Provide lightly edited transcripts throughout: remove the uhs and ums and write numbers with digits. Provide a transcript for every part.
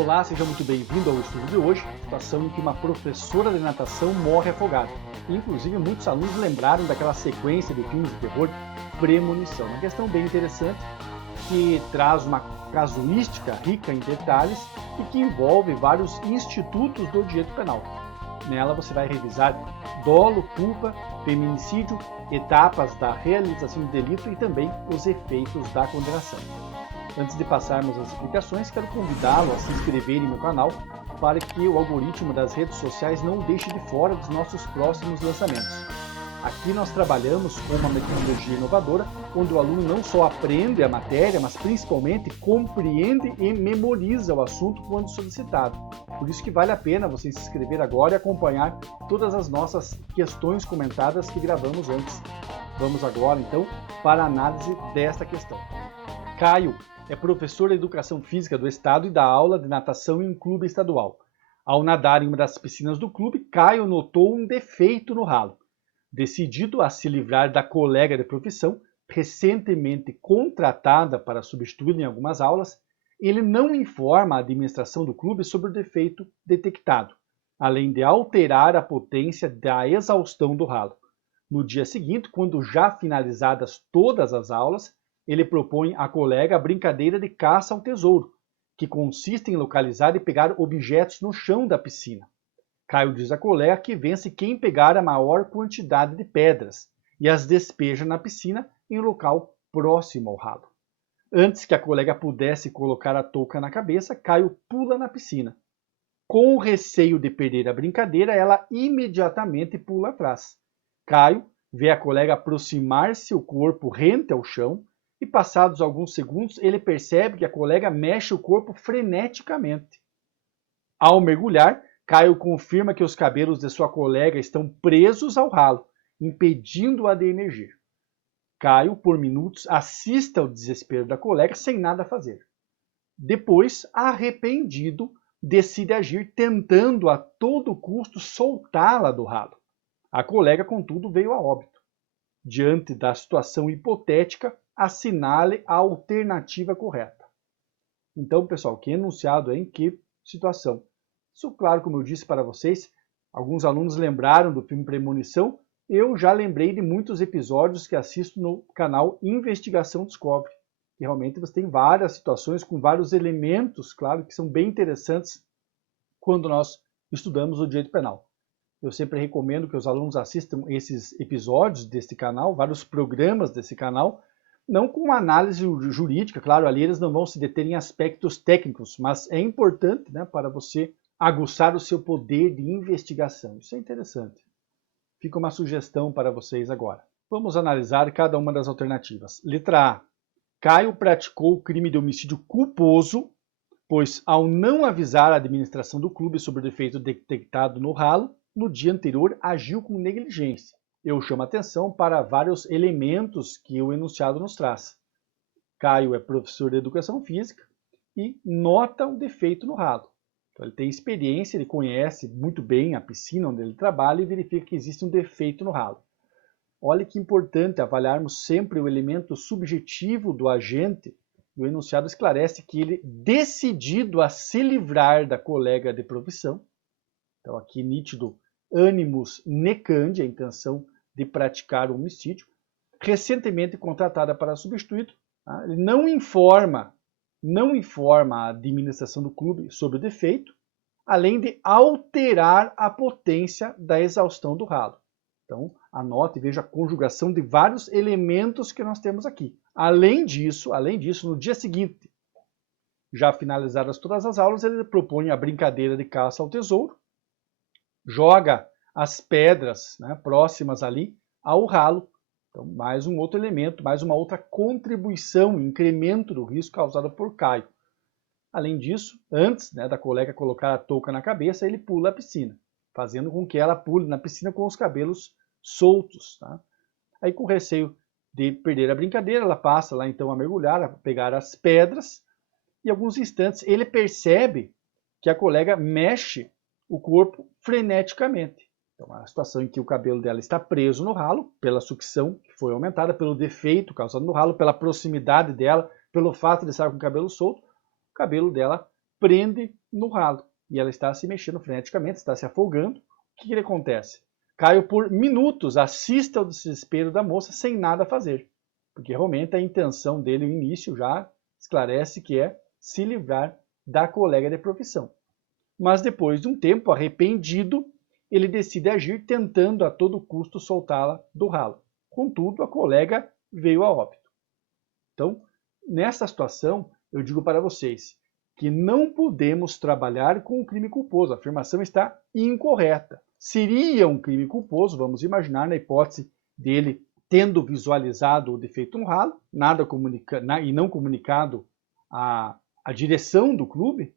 Olá, seja muito bem-vindo ao estudo de hoje, situação em que uma professora de natação morre afogada. Inclusive, muitos alunos lembraram daquela sequência de filmes de terror Premonição. Uma questão bem interessante que traz uma casuística rica em detalhes e que envolve vários institutos do direito penal. Nela você vai revisar dolo, culpa, feminicídio, etapas da realização do delito e também os efeitos da condenação. Antes de passarmos às explicações, quero convidá-lo a se inscrever em meu canal para que o algoritmo das redes sociais não o deixe de fora dos nossos próximos lançamentos. Aqui nós trabalhamos com uma metodologia inovadora, onde o aluno não só aprende a matéria, mas principalmente compreende e memoriza o assunto quando solicitado. Por isso que vale a pena você se inscrever agora e acompanhar todas as nossas questões comentadas que gravamos antes. Vamos agora, então, para a análise desta questão. Caio é professor de Educação Física do Estado e dá aula de natação em um clube estadual. Ao nadar em uma das piscinas do clube, Caio notou um defeito no ralo. Decidido a se livrar da colega de profissão, recentemente contratada para substituí-lo em algumas aulas, ele não informa a administração do clube sobre o defeito detectado, além de alterar a potência da exaustão do ralo. No dia seguinte, quando já finalizadas todas as aulas, ele propõe à colega a brincadeira de caça ao tesouro, que consiste em localizar e pegar objetos no chão da piscina. Caio diz à colega que vence quem pegar a maior quantidade de pedras e as despeja na piscina em um local próximo ao ralo. Antes que a colega pudesse colocar a touca na cabeça, Caio pula na piscina. Com o receio de perder a brincadeira, ela imediatamente pula atrás. Caio vê a colega aproximar-se o corpo rente ao chão e, passados alguns segundos, ele percebe que a colega mexe o corpo freneticamente. Ao mergulhar, Caio confirma que os cabelos de sua colega estão presos ao ralo, impedindo-a de emergir. Caio, por minutos, assiste ao desespero da colega sem nada fazer. Depois, arrependido, decide agir tentando a todo custo soltá-la do ralo. A colega, contudo, veio a óbito. Diante da situação hipotética, assinale a alternativa correta. Então, pessoal, que enunciado em que situação? Isso, claro, como eu disse para vocês, alguns alunos lembraram do filme Premonição. Eu já lembrei de muitos episódios que assisto no canal Investigação Descobre. E realmente você tem várias situações com vários elementos, claro, que são bem interessantes quando nós estudamos o direito penal. Eu sempre recomendo que os alunos assistam esses episódios deste canal, vários programas desse canal, não com análise jurídica, claro, ali eles não vão se deter em aspectos técnicos, mas é importante, né, para você aguçar o seu poder de investigação. Isso é interessante. Fica uma sugestão para vocês agora. Vamos analisar cada uma das alternativas. Letra A. Caio praticou o crime de homicídio culposo, pois ao não avisar a administração do clube sobre o defeito detectado no ralo, no dia anterior agiu com negligência. Eu chamo a atenção para vários elementos que o enunciado nos traz. Caio é professor de Educação Física e nota o defeito no ralo. Então, ele tem experiência, ele conhece muito bem a piscina onde ele trabalha e verifica que existe um defeito no ralo. Olha que importante avaliarmos sempre o elemento subjetivo do agente. O enunciado esclarece que ele, decidido a se livrar da colega de profissão, então aqui nítido animus necandi, a intenção de praticar o homicídio, recentemente contratada para substituído, tá? Ele não informa a administração do clube sobre o defeito, além de alterar a potência da exaustão do ralo. Então, anote e veja a conjugação de vários elementos que nós temos aqui. Além disso, no dia seguinte, já finalizadas todas as aulas, ele propõe a brincadeira de caça ao tesouro, joga as pedras, né, próximas ali ao ralo. Então, mais um outro elemento, mais uma outra contribuição, incremento do risco causado por Caio. Além disso, antes, né, da colega colocar a touca na cabeça, ele pula a piscina, fazendo com que ela pule na piscina com os cabelos soltos. Tá? Aí, com receio de perder a brincadeira, ela passa lá então a mergulhar, a pegar as pedras, e em alguns instantes ele percebe que a colega mexe o corpo freneticamente. Então, a situação em que o cabelo dela está preso no ralo, pela sucção que foi aumentada, pelo defeito causado no ralo, pela proximidade dela, pelo fato de estar com o cabelo solto, o cabelo dela prende no ralo. E ela está se mexendo freneticamente, está se afogando. O que acontece? Caio por minutos, assiste ao desespero da moça sem nada fazer. Porque realmente a intenção dele no início já esclarece que é se livrar da colega de profissão. Mas depois de um tempo, arrependido, ele decide agir tentando a todo custo soltá-la do ralo. Contudo, a colega veio a óbito. Então, nessa situação, eu digo para vocês que não podemos trabalhar com o crime culposo. A afirmação está incorreta. Seria um crime culposo, vamos imaginar, na hipótese dele tendo visualizado o defeito no ralo, e não comunicado à direção do clube,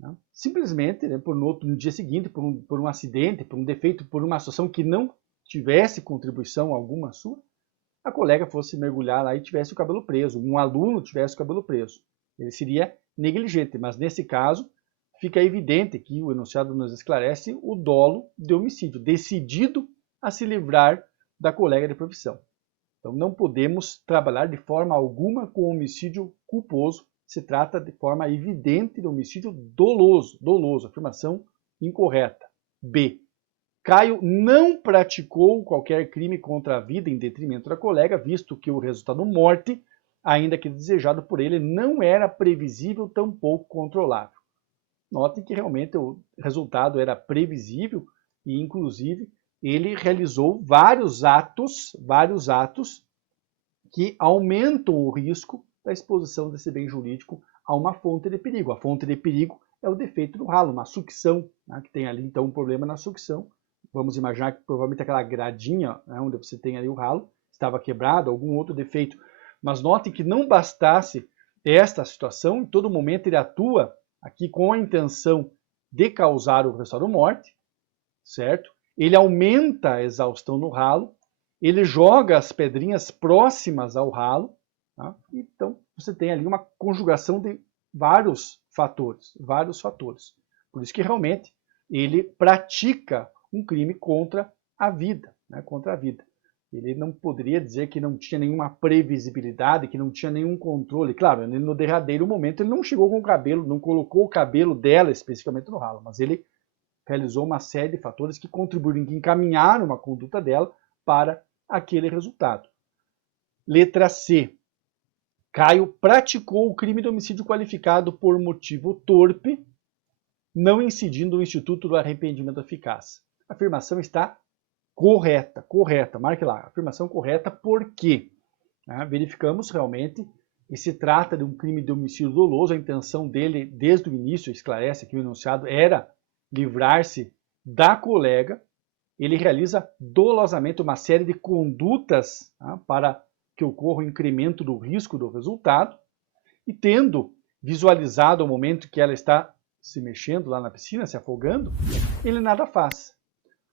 né? Simplesmente, né, no dia seguinte, por um acidente, por um defeito, por uma situação que não tivesse contribuição alguma sua, a colega fosse mergulhar lá e tivesse o cabelo preso, um aluno tivesse o cabelo preso. Ele seria negligente, mas nesse caso fica evidente que o enunciado nos esclarece o dolo de homicídio, decidido a se livrar da colega de profissão. Então não podemos trabalhar de forma alguma com homicídio culposo, se trata de forma evidente de homicídio doloso, afirmação incorreta. B. Caio não praticou qualquer crime contra a vida em detrimento da colega, visto que o resultado morte, ainda que desejado por ele, não era previsível, tampouco controlável. Notem que realmente o resultado era previsível e, inclusive, ele realizou vários atos que aumentam o risco da exposição desse bem jurídico a uma fonte de perigo. A fonte de perigo é o defeito do ralo, uma sucção, né, que tem ali então um problema na sucção. Vamos imaginar que provavelmente aquela gradinha, né, onde você tem ali o ralo, estava quebrado, algum outro defeito. Mas notem que não bastasse esta situação, em todo momento ele atua aqui com a intenção de causar o resultado morte, certo? Ele aumenta a exaustão no ralo, ele joga as pedrinhas próximas ao ralo, tá? Então você tem ali uma conjugação de vários fatores. Por isso que realmente ele pratica um crime contra a vida, né? Contra a vida. Ele não poderia dizer que não tinha nenhuma previsibilidade, que não tinha nenhum controle. Claro, no derradeiro momento ele não chegou com o cabelo, não colocou o cabelo dela especificamente no ralo, mas ele realizou uma série de fatores que contribuíram, que encaminharam a conduta dela para aquele resultado. Letra C. Caio praticou o crime de homicídio qualificado por motivo torpe, não incidindo o instituto do arrependimento eficaz. A afirmação está correta, marque lá, afirmação correta, porque verificamos realmente que se trata de um crime de homicídio doloso, a intenção dele, desde o início, esclarece que o enunciado era livrar-se da colega, ele realiza dolosamente uma série de condutas para que ocorra o incremento do risco do resultado, e tendo visualizado o momento que ela está se mexendo lá na piscina, se afogando, ele nada faz.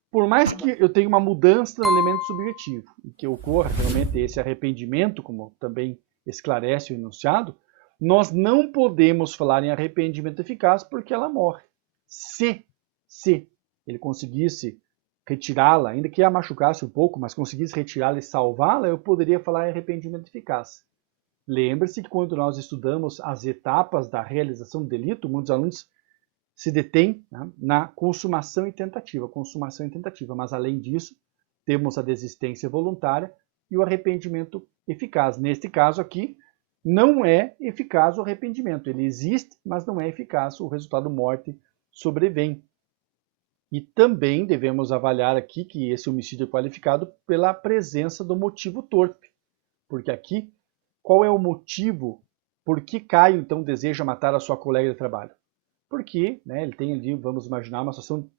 Por mais que eu tenha uma mudança no elemento subjetivo, e que ocorra realmente esse arrependimento, como também esclarece o enunciado, nós não podemos falar em arrependimento eficaz porque ela morre. Se ele conseguisse retirá-la, ainda que a machucasse um pouco, mas conseguisse retirá-la e salvá-la, eu poderia falar em arrependimento eficaz. Lembre-se que quando nós estudamos as etapas da realização do delito, muitos alunos se detêm na consumação e tentativa, mas além disso, temos a desistência voluntária e o arrependimento eficaz. Neste caso aqui, não é eficaz o arrependimento, ele existe, mas não é eficaz, o resultado morte sobrevém. E também devemos avaliar aqui que esse homicídio é qualificado pela presença do motivo torpe. Porque aqui, qual é o motivo por que Caio, então, deseja matar a sua colega de trabalho? Porque ele tem ali, vamos imaginar, uma situação de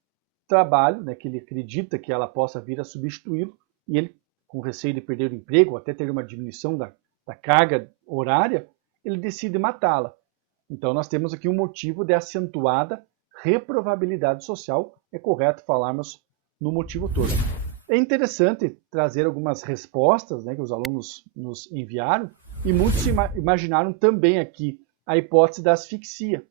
trabalho, que ele acredita que ela possa vir a substituí-lo, e ele, com receio de perder o emprego, ou até ter uma diminuição da carga horária, ele decide matá-la. Então, nós temos aqui um motivo de acentuada reprovabilidade social, é correto falarmos no motivo todo. É interessante trazer algumas respostas que os alunos nos enviaram, e muitos imaginaram também aqui a hipótese da asfixia.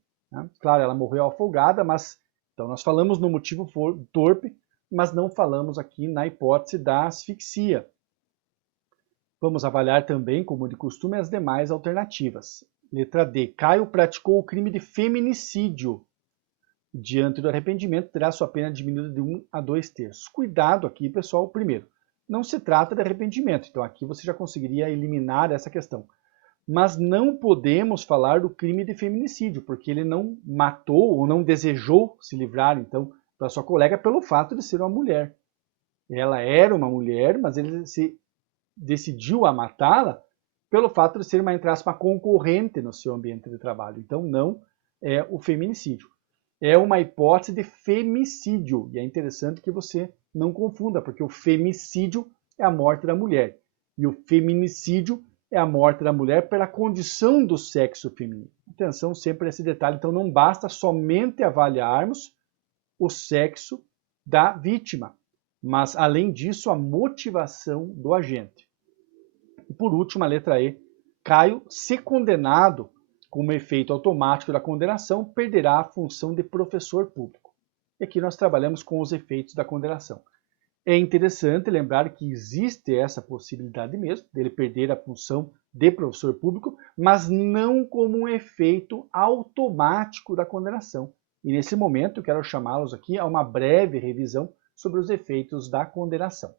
Claro, ela morreu afogada, mas então nós falamos no motivo torpe, mas não falamos aqui na hipótese da asfixia. Vamos avaliar também, como de costume, as demais alternativas. Letra D. Caio praticou o crime de feminicídio. Diante do arrependimento, terá sua pena diminuída de 1 a 2/3. Cuidado aqui, pessoal. Primeiro, não se trata de arrependimento. Então, aqui você já conseguiria eliminar essa questão. Mas não podemos falar do crime de feminicídio, porque ele não matou ou não desejou se livrar, então, da sua colega pelo fato de ser uma mulher. Ela era uma mulher, mas ele se decidiu a matá-la pelo fato de ser uma, entre aspas, uma concorrente no seu ambiente de trabalho. Então, não é o feminicídio. É uma hipótese de femicídio. E é interessante que você não confunda, porque o femicídio é a morte da mulher. E o feminicídio é a morte da mulher pela condição do sexo feminino. Atenção sempre a esse detalhe. Então, não basta somente avaliarmos o sexo da vítima, mas, além disso, a motivação do agente. E, por último, a letra E. Caio, se condenado como efeito automático da condenação, perderá a função de professor público. E aqui nós trabalhamos com os efeitos da condenação. É interessante lembrar que existe essa possibilidade mesmo, dele perder a função de professor público, mas não como um efeito automático da condenação. E nesse momento eu quero chamá-los aqui a uma breve revisão sobre os efeitos da condenação.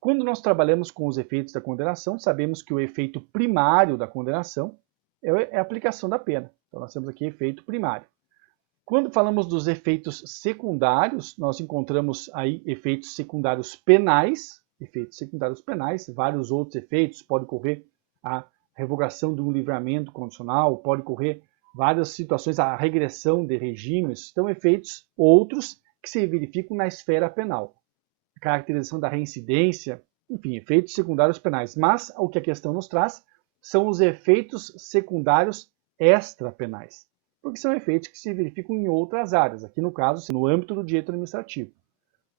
Quando nós trabalhamos com os efeitos da condenação, sabemos que o efeito primário da condenação é a aplicação da pena. Então nós temos aqui efeito primário. Quando falamos dos efeitos secundários, nós encontramos aí efeitos secundários penais, vários outros efeitos, pode ocorrer a revogação de um livramento condicional, pode ocorrer várias situações, a regressão de regimes, então efeitos outros que se verificam na esfera penal. A caracterização da reincidência, enfim, efeitos secundários penais. Mas o que a questão nos traz são os efeitos secundários extrapenais, porque são efeitos que se verificam em outras áreas, aqui no caso, no âmbito do direito administrativo.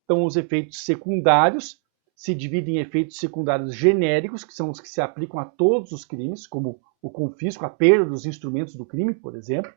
Então, os efeitos secundários se dividem em efeitos secundários genéricos, que são os que se aplicam a todos os crimes, como o confisco, a perda dos instrumentos do crime, por exemplo,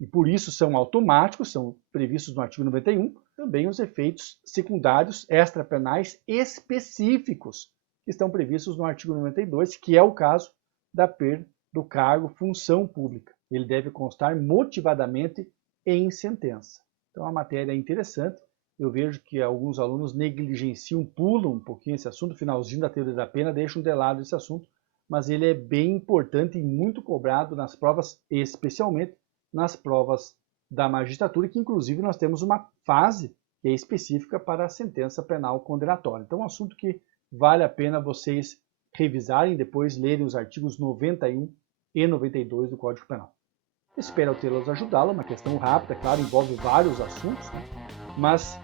e por isso são automáticos, são previstos no artigo 91, também os efeitos secundários extrapenais específicos, que estão previstos no artigo 92, que é o caso da perda do cargo, função pública. Ele deve constar motivadamente em sentença. Então a matéria é interessante. Eu vejo que alguns alunos negligenciam, pulam um pouquinho esse assunto, finalzinho da teoria da pena, deixam de lado esse assunto, mas ele é bem importante e muito cobrado nas provas, especialmente nas provas da magistratura, que inclusive nós temos uma fase que é específica para a sentença penal condenatória. Então é um assunto que vale a pena vocês revisarem, depois lerem os artigos 91 e 92 do Código Penal. Espero tê-los ajudá-lo, uma questão rápida, claro, envolve vários assuntos, né? Mas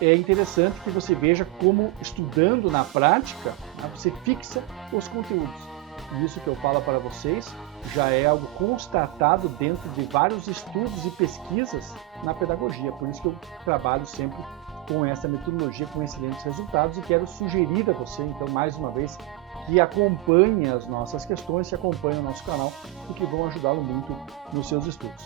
é interessante que você veja como, estudando na prática, você fixa os conteúdos. E isso que eu falo para vocês já é algo constatado dentro de vários estudos e pesquisas na pedagogia. Por isso que eu trabalho sempre com essa metodologia, com excelentes resultados, e quero sugerir a você, então, mais uma vez, que acompanhe as nossas questões, que acompanhe o nosso canal, porque vão ajudá-lo muito nos seus estudos.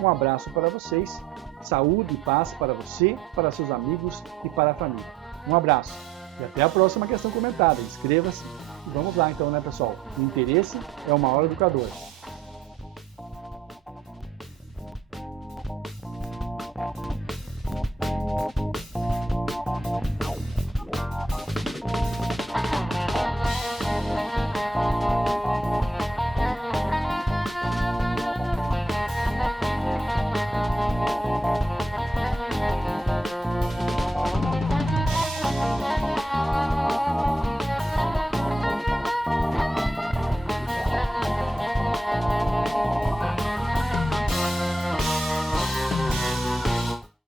Um abraço para vocês, saúde e paz para você, para seus amigos e para a família. Um abraço e até a próxima questão comentada. Inscreva-se e vamos lá então, né, pessoal? O interesse é o maior educador.